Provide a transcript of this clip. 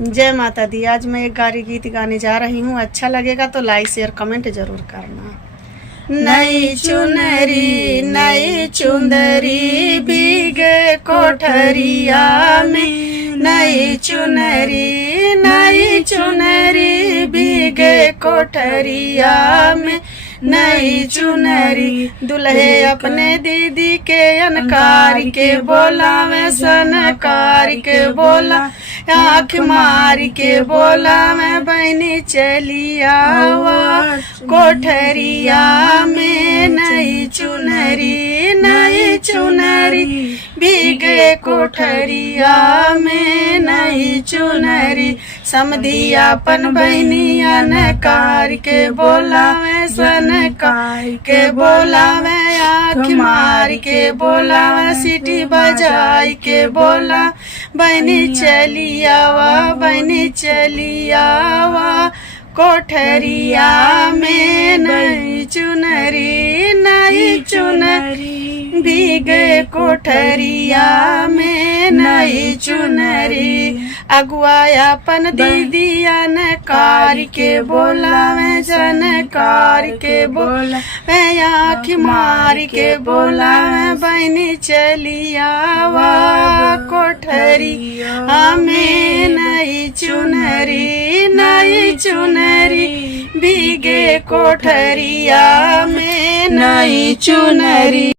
जय माता दी। आज मैं एक गारी गीत गाने जा रही हूँ। अच्छा लगेगा तो लाइक शेयर कमेंट जरूर करना। नई चुनरी भीगे कोठरिया में, नई चुनरी भीगे कोठरिया में, नई चुनरी दुल्हे अपने दीदी के अनकार के बोला, मैं सनकार के बोला, आँख मार के बोला, मैं बहनी चली आवा कोठरिया में, नई चुनरी भीगे कोठरिया में, नई चुनरी समधियापन बहनिया नकार के बोला, मैं सनकार के बोला, मैं आँख मार के बोला, मैं सीटी बजाई के बोला, बहनी चली आवा कोठरिया में, नई चुनरी भीगे कोठरिया में, नई चुनरी अगुआयापन दीदिया नकार के बोला, मैं जनकार के बोला, मैं आँख मार के बोला, मैं बहनी चली आवा कोठरिया में, नई चुनरी भीगे कोठरिया में, नई चुनरी।